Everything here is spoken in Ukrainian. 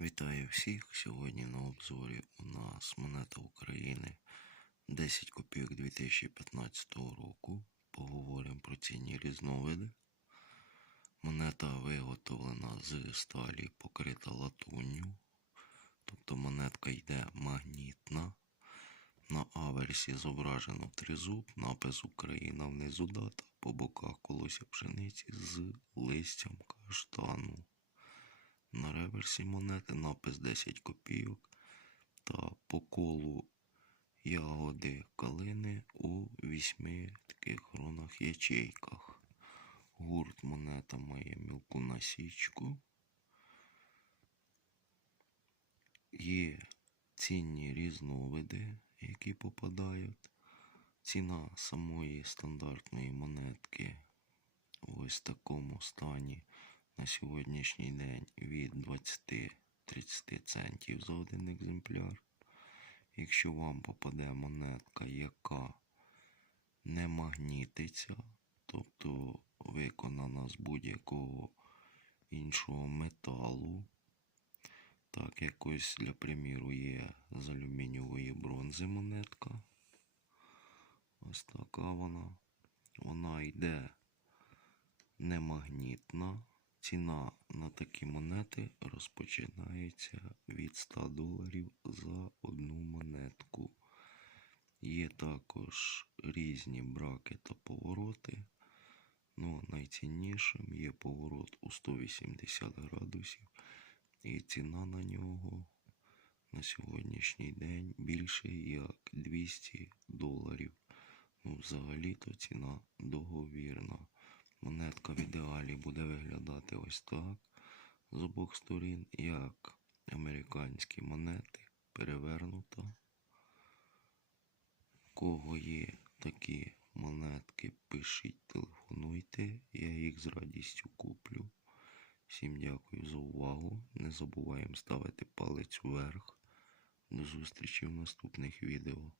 Вітаю всіх! Сьогодні на обзорі у нас монета України 10 копійок 2015 року. Поговоримо про цінні різновиди. Монета виготовлена з сталі, покрита латунню. Тобто монетка йде магнітна. На аверсі зображено тризуб, напис Україна внизу дата, по боках колося пшениці з листям каштану. На реверсі монети напис 10 копійок та по колу ягоди калини у вісьми таких гронах ячейках. Гурт монета має мілку насічку. Є цінні різновиди, які попадають. Ціна самої стандартної монетки в ось такому стані на сьогоднішній день від 20-30 центів за один екземпляр. Якщо вам попаде монетка, яка не магнітиться, тобто виконана з будь-якого іншого металу, так якось для приміру є з алюмінієвої бронзи монетка. Ось така вона. Вона йде немагнітна. Ціна на такі монети розпочинається від 100 доларів за одну монетку. Є також різні браки та повороти. Ну, найціннішим є поворот у 180 градусів, і ціна на нього на сьогоднішній день більше як 200 доларів. Ну, взагалі-то ціна договірна. Монетка в ідеалі буде виглядати ось так з обох сторін, як американські монети, перевернута. У Кого є такі монетки, пишіть, телефонуйте, я їх з радістю куплю. Всім дякую за увагу. Не забуваємо ставити палець вверх. До зустрічі в наступних відео.